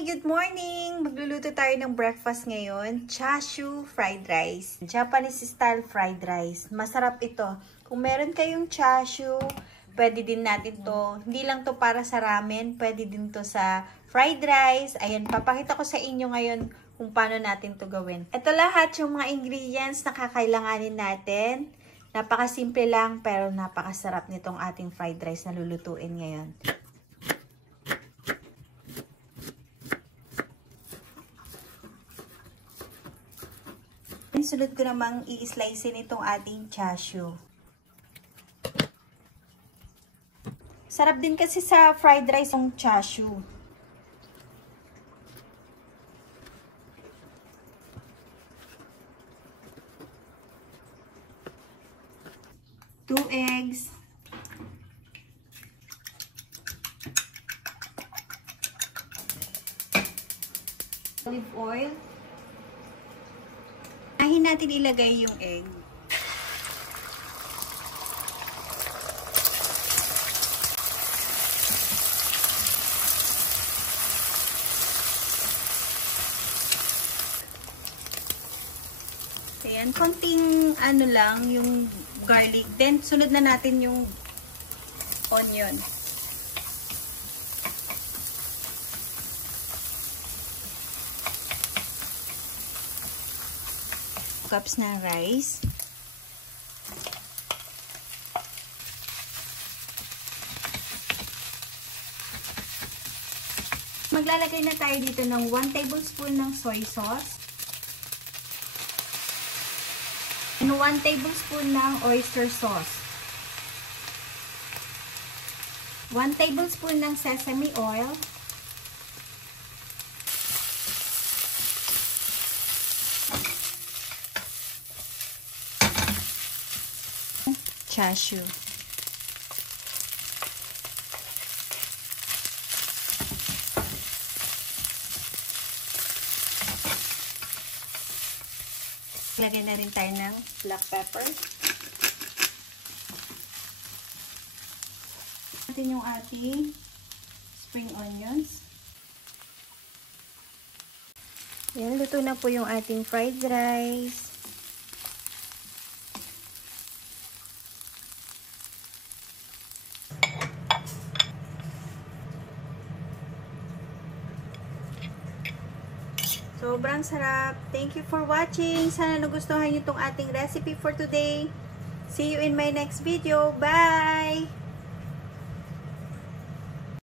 Good morning! Magluluto tayo ng breakfast ngayon. Chashu fried rice. Japanese style fried rice. Masarap ito. Kung meron kayong chashu, pwede din natin to. Hindi lang to para sa ramen. Pwede din to sa fried rice. Ayan, papakita ko sa inyo ngayon kung paano natin to gawin. Ito lahat yung mga ingredients na kakailanganin natin. Napakasimple lang pero napakasarap nitong ating fried rice na lulutuin ngayon. Sunod ko namang i-slicein itong ating chashu. Sarap din kasi sa fried rice yung chashu. Two eggs. Olive oil. Unahin natin ilagay yung egg. Ayan, konting ano lang yung garlic. Then, sunod na natin yung onion. Cups na rice. Maglalagay na tayo dito ng 1 tablespoon ng soy sauce and 1 tablespoon ng oyster sauce. 1 tablespoon ng sesame oil. Chashu. Lagyan na rin tayo ng black pepper. Natin yung ating spring onions. Yan, luto na po yung ating fried rice. Sobrang sarap. Thank you for watching. Sana nagustuhan niyo itong ating recipe for today. See you in my next video. Bye!